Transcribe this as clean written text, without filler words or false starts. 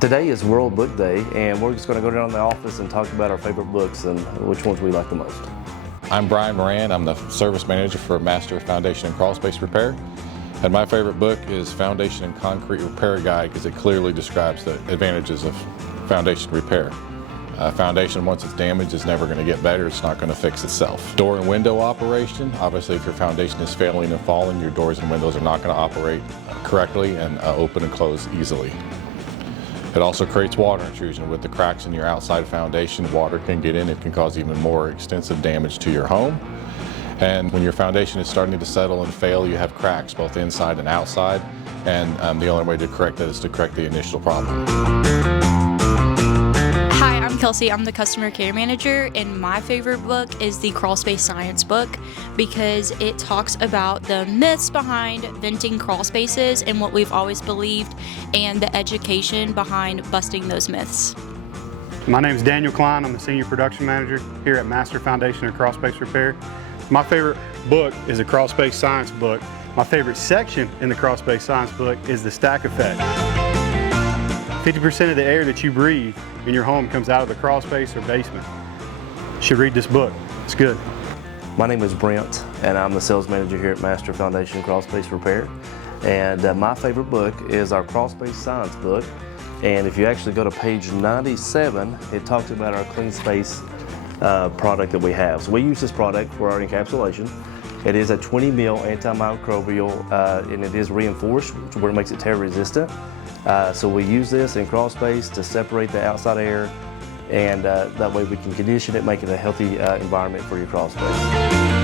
Today is World Book Day, and we're just going to go down to the office and talk about our favorite books and which ones we like the most. I'm Brian Moran. I'm the service manager for Master Foundation and Crawl Space Repair. And my favorite book is Foundation and Concrete Repair Guide because it clearly describes the advantages of foundation repair. Foundation, once it's damaged, is never going to get better. It's not going to fix itself. Door and window operation. Obviously, if your foundation is failing and falling, your doors and windows are not going to operate correctly and open and close easily. It also creates water intrusion. With the cracks in your outside foundation, water can get in. It can cause even more extensive damage to your home. And when your foundation is starting to settle and fail, you have cracks both inside and outside. And the only way to correct that is to correct the initial problem. Hi, I'm Kelsey. I'm the customer care manager, and my favorite book is the Crawl Space Science book because it talks about the myths behind venting crawl spaces and what we've always believed and the education behind busting those myths. My name is Daniel Klein. I'm the senior production manager here at Master Foundation and Crawl Space Repair. My favorite book is the Crawl Space Science book. My favorite section in the Crawl Space Science book is the stack effect. 50% of the air that you breathe in your home comes out of the crawl space or basement. You should read this book. It's good. My name is Brent, and I'm the sales manager here at Master Foundation Crawl Space Repair. And my favorite book is our Crawl Space Science book. And if you actually go to page 97, it talks about our Clean Space product that we have. So we use this product for our encapsulation. It is a 20 mil antimicrobial and it is reinforced, which makes it tear resistant. So we use this in crawl space to separate the outside air, and that way we can condition it, make it a healthy environment for your crawl space.